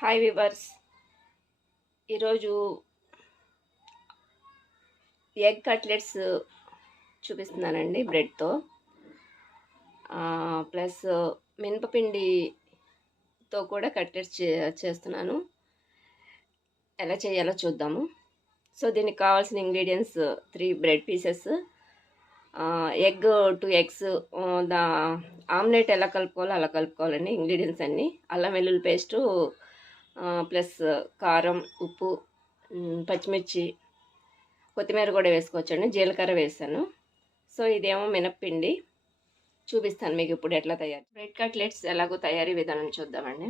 Hi viewers, ఈరోజు egg cutlets చూపిస్తున్నానండి బ్రెడ్తో. Plus మినపపిండితో కూడా కట్లెట్స్ చేస్తున్నాను. ఎలా చేయాలో చూద్దాము. సో దీనికి కావాల్సిన ingredients 3 bread pieces, egg 2 eggs, omelette ఎలా కలుపుకోవాలో అలా కలుపుకోవాలండి. ఇంగ్రీడియంట్స్ అన్నీ అల్లం వెల్లుల్లి పేస్టు, ప్లస్ కారం, ఉప్పు, పచ్చిమిర్చి, కొత్తిమీర కూడా వేసుకోవచ్చండి. జీలకర్ర వేసాను. సో ఇదేమో మినప్పిండి. చూపిస్తాను మీకు ఇప్పుడు ఎట్లా తయారు. బ్రెడ్ కట్లెట్స్ ఎలాగో తయారీ విధానం చూద్దామండి.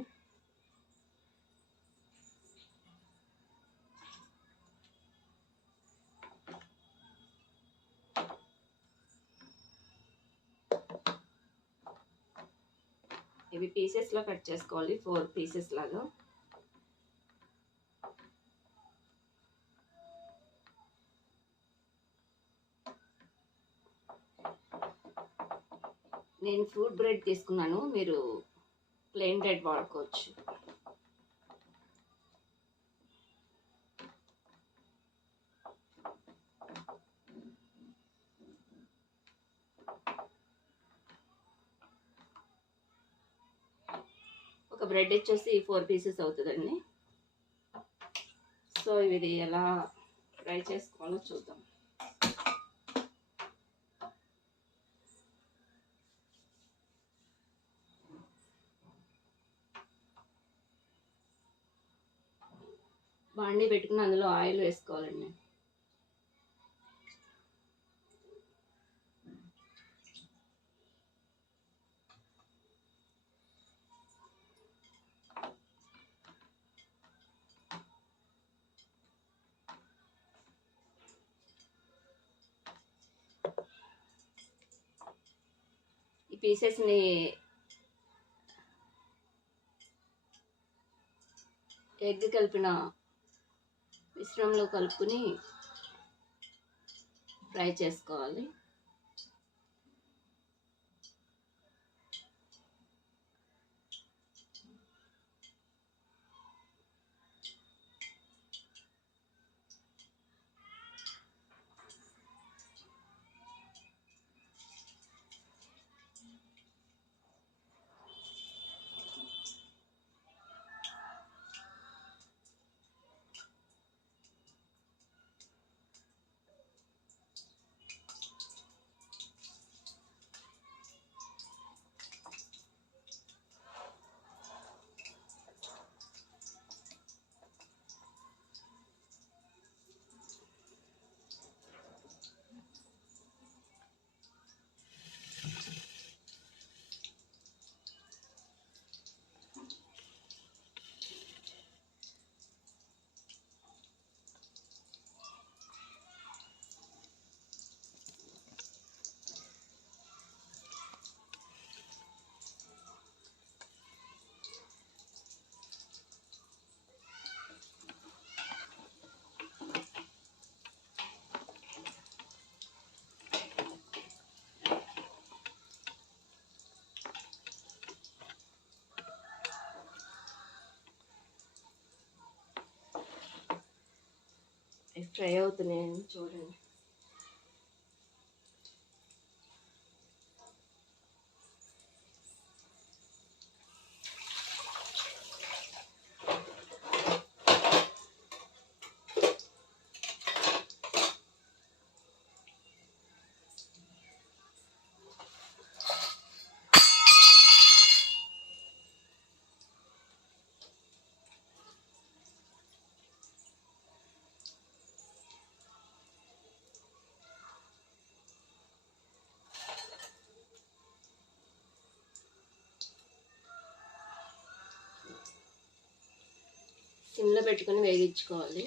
ఇవి పీసెస్లో కట్ చేసుకోవాలి, 4 పీసెస్ లాగా. నేను ఫ్రూట్ బ్రెడ్ తీసుకున్నాను, మీరు ప్లెయిన్ బ్రెడ్ వాడుకోవచ్చు. ఒక బ్రెడ్ వచ్చేసి 4 పీసెస్ అవుతుందండి. సో ఇది ఎలా ఫ్రై చేసుకోవాలో చూద్దాం. బాండీ పెట్టుకుని అందులో ఆయిల్ వేసుకోవాలండి. ఈ పీసెస్ని ఎగ్ కలిపిన మిశ్రమంలో కలుపుకుని ఫ్రై చేసుకోవాలి. ఫ్రై అవుతున్నాయని చూడండి. సిమ్లో పెట్టుకొని వేగించుకోవాలి.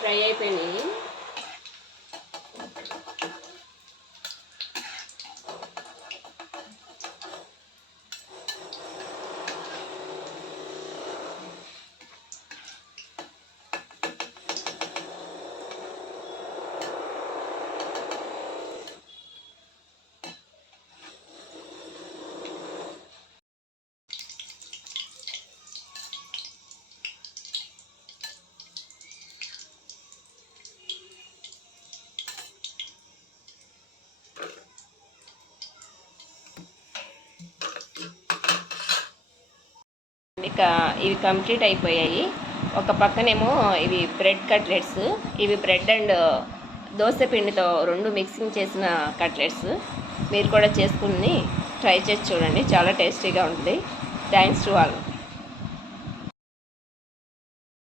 ఫ్రై అయిపోయినాయి. ఇక ఇవి కంప్లీట్ అయిపోయాయి. ఒక పక్కనేమో ఇవి బ్రెడ్ కట్లెట్స్. ఇవి బ్రెడ్ అండ్ దోశ పిండితో రెండు మిక్సింగ్ చేసిన కట్లెట్స్. మీరు కూడా చేసుకుని ట్రై చేసి చూడండి, చాలా టేస్టీగా ఉంటుంది. Thanks to all.